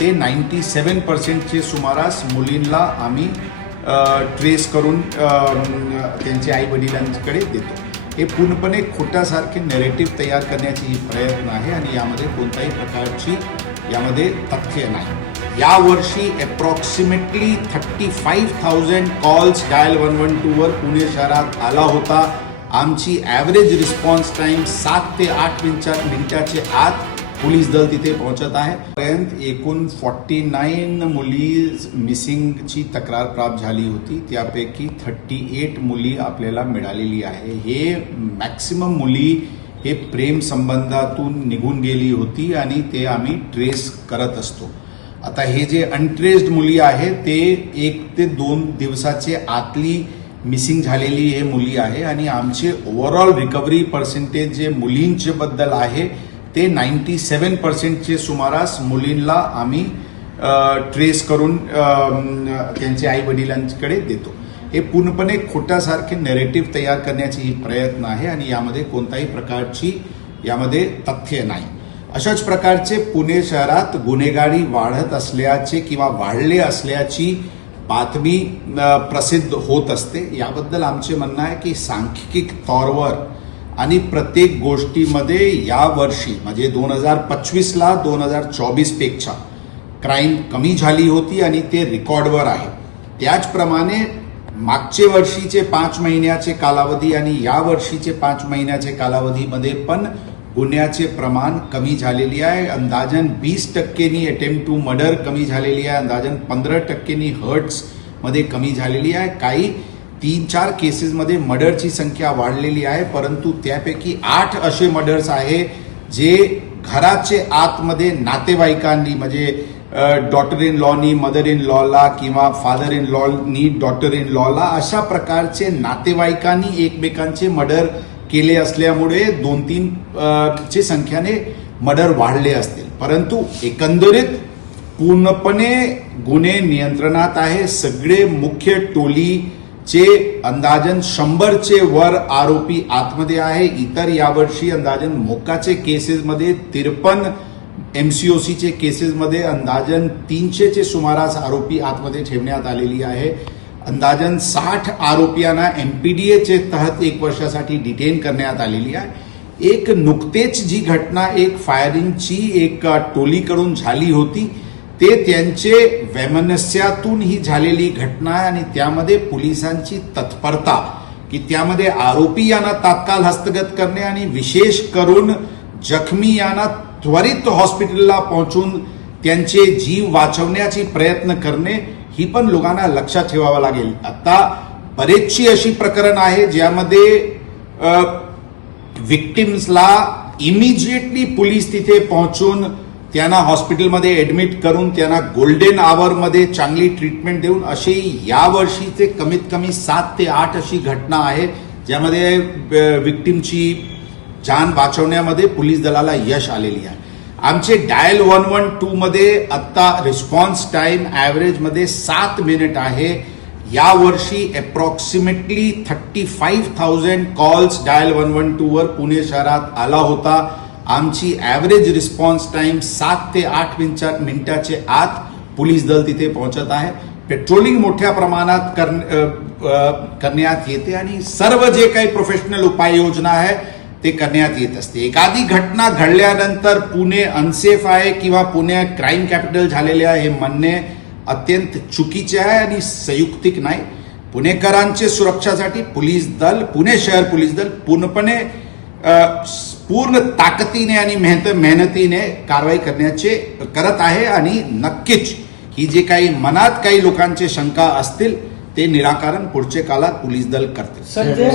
ते 97% सुमारास मुलींना आम्ही ट्रेस करून त्यांच्या आई वडिलांकडे देतो। हे पूर्णपणे खोट्यासारखे नरेटिव्ह तयार करण्याची ही प्रयत्न आहे आणि यामध्ये कोणत्याही प्रकारची यामध्ये तथ्य नाही। या वर्षी अप्रॉक्सिमेटली 35,000 कॉल्स डायल 112 वर पुणे शहरात आला होता। आमची ॲव्हरेज रिस्पॉन्स टाइम 7 ते 8 मिनिटाचे आत पोलीस दल तिथे पोहोचत आहे। पर्यंत एकूण 49 मुली मिसिंगची तक्रार प्राप्त झाली होती, त्यापैकी 38 मुली आपल्याला मिळालेली आहे। हे मॅक्सिमम मुली हे प्रेम संबंधातून निघून गेली होती आणि ते आम्ही ट्रेस करत असतो। आता हे जे अनट्रेस्ड मुली आहेत ते 1 ते 2 दिवसाचे आतली मिसिंग झालेली हे मुली आहे आणि आमचे ओव्हरऑल रिकव्हरी पर्सेंटेज जे मुलींचे बद्दल आहे ते 97% सुमारास मुलींना आम्ही ट्रेस करून त्यांच्या आई वडिलांकडे देतो। हे पूर्णपणे खोट्यासारखे नरेटिव्ह तयार करण्याची ही प्रयत्न आहे आणि यामध्ये कोणत्याही प्रकारची यामध्ये तथ्य नाही। अशाच प्रकारचे पुणे शहरात गुन्हेगारी वाढत असल्याचे किंवा वाढले असल्याची बातमी प्रसिद्ध होत असते। याबद्दल आमचे म्हणणं आहे की सांख्यिक तौरवर आणि प्रत्येक गोष्टीमध्ये या वर्षी म्हणजे 2025ला 2024 पेक्षा क्राईम कमी झाली होती आणि ते रेकॉर्डवर आहे। त्याचप्रमाणे मागचे वर्षीचे 5 महिन्याचे कालावधी आणि या वर्षीचे 5 महिन्याचे कालावधीमध्ये पण गुन्ह्याचे प्रमाण कमी झालेली आहे। अंदाजन 20% अटेम्प्ट टू मर्डर कमी झालेली आहे, अंदाजन 15% हर्ट्स मध्ये कमी झालेली आहे। काही 3-4 केसेसमध्ये मर्डरची संख्या वाढलेली आहे, परंतु त्यापैकी 8 असे मर्डर्स आहे जे घराचे आतमध्ये नातेवाईकांनी म्हणजे डॉटर इन लॉनी मदर इन लॉला किंवा फादर इन लॉनी डॉटर इन लॉला अशा प्रकारचे नातेवाईकांनी एकमेकांचे मर्डर केले असल्यामुळे 2-3 ची संख्याने मर्डर वाढले असतील, परंतु एकंदरीत पूर्णपणे गुन्हे नियंत्रणात आहे। सगळे मुख्य टोलीचे अंदाजन 100चे वर आरोपी आतमध्ये आहे। इतर यावर्षी अंदाजन मोक्काचे केसेसमध्ये 53 MCOCचे केसेसमध्ये अंदाजन 300चे सुमारास आरोपी आतमध्ये ठेवण्यात आलेली आहे। अंदाजन 60 आरोपींना MPDAचे तहत 1 वर्षासाठी डिटेन करण्यात आलेली आहे। एक नुकतेच जी घटना एक फायरिंगची एक टोलीकडून झाली होती ते त्यांचे वैमनस्यातून ही झालेली घटना आहे आणि त्यामध्ये पोलिसांची तत्परता की त्यामध्ये आरोपी यांना तात्काळ हस्तगत करणे आणि विशेष करून जखमी यांना त्वरित हॉस्पिटलला पोहोचून त्यांचे जीव वाचवण्याची प्रयत्न करणे ही पण लोकांना लक्षात ठेवावं लागेल। आता बरेचशी अशी प्रकरण आहे ज्यामध्ये विक्टिम्सला इमिजिएटली पोलीस तिथे पोहोचून त्यांना हॉस्पिटलमध्ये ऍडमिट करून त्यांना गोल्डन आवरमध्ये चांगली ट्रीटमेंट देऊन अशी या वर्षीचे कमीत कमी 7 ते 8 अशी घटना आहे ज्यामध्ये विक्टिमची जान वाचवण्यामध्ये पोलीस दलाला यश आलेली आहे। आमचे डायल 112 मध्ये आता रिस्पॉन्स टाइम ॲव्हरेज मध्ये 7 मिनिट आहे। या वर्षी अप्रॉक्सिमेटली 35,000 कॉल्स डायल 112 वर पुणे शहरात आला होता। आमची ॲव्हरेज रिस्पॉन्स टाइम 7 ते 8 मिनिटाचे आत पोलीस दल तिथे पोहोचत आहे। पेट्रोलिंग मोठ्या प्रमाणात करण्यात येते आणि सर्व जे काही प्रोफेशनल उपाययोजना आहे ते करण्यात येत असते। एखादी घटना घडल्यानंतर पुणे अनसेफ आहे किंवा पुणे क्राईम कॅपिटल झालेले आहे हे म्हणणे अत्यंत चुकीचे आहे आणि संयुक्तिक नाही। पुणेकरांच्या सुरक्षासाठी पोलीस दल पुणे शहर पोलीस दल पूर्णपणे पूर्ण ताकदीने आणि मेहनतीने कारवाई करत आहे आणि नक्कीच ही जे काही मनात काही लोकांचे शंका असतील ते निराकरण पुढच्या काळात पोलीस दल करते।